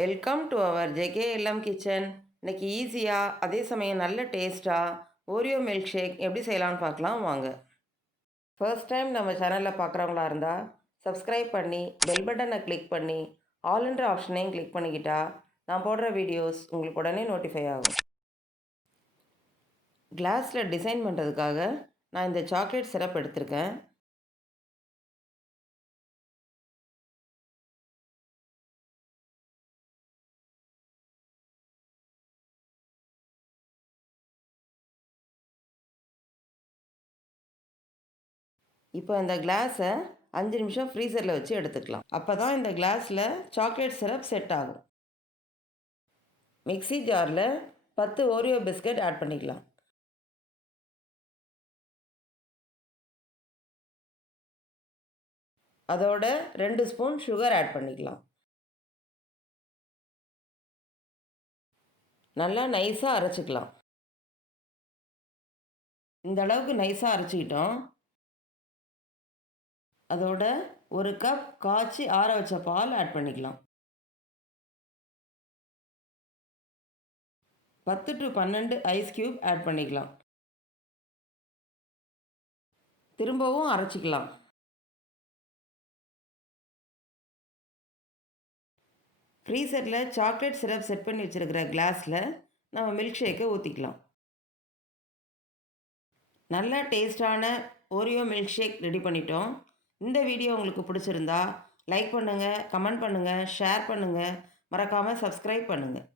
Welcome to our JKLM kitchen. இன்னைக்கு ஈஸியாக அதே சமயம் நல்ல டேஸ்ட்டாக ஓரியோ மில்க் ஷேக் எப்படி செய்யலாம்னு பார்க்கலாம் வாங்க. ஃபர்ஸ்ட் டைம் நம்ம சேனலில் பார்க்குறவங்களா இருந்தால் சப்ஸ்கிரைப் பண்ணி பெல் பட்டனை கிளிக் பண்ணி ஆல்ன்ற ஆப்ஷனையும் கிளிக் பண்ணிக்கிட்டா நான் போடுற வீடியோஸ் உங்களுக்கு உடனே நோட்டிஃபை ஆகும். கிளாஸில் டிசைன் பண்ணுறதுக்காக நான் இந்த சாக்லேட் சிரப் எடுத்திருக்கேன். இப்போ இந்த கிளாஸை 5 நிமிஷம் ஃப்ரீசரில் வச்சு எடுத்துக்கலாம். அப்போ தான் இந்த கிளாஸில் சாக்லேட் சிரப் செட் ஆகும். மிக்ஸி ஜாரில் 10 ஓரியோ பிஸ்கட் ஆட் பண்ணிக்கலாம். அதோட 2 ஸ்பூன் சுகர் ஆட் பண்ணிக்கலாம். நல்லா நைஸாக அரைச்சிக்கலாம். இந்த அளவுக்கு நைஸாக அரைச்சிக்கிட்டோம். அதோட 1 கப் காய்ச்சி ஆற வச்ச பால் ஆட் பண்ணிக்கலாம். 10 to 12 ஐஸ் கியூப் ஆட் பண்ணிக்கலாம். திரும்பவும் அரைச்சிக்கலாம். ஃப்ரீசரில் சாக்லேட் சிரப் செட் பண்ணி வச்சுருக்கிற கிளாஸில் நம்ம மில்க் ஷேக்கை ஊற்றிக்கலாம். நல்ல டேஸ்டான ஓரியோ மில்க் ஷேக் ரெடி பண்ணிட்டோம். இந்த வீடியோ உங்களுக்கு பிடிச்சிருந்தா லைக் பண்ணுங்கள், கமெண்ட் பண்ணுங்கள், ஷேர் பண்ணுங்கள், மறக்காமல் சப்ஸ்கிரைப் பண்ணுங்கள்.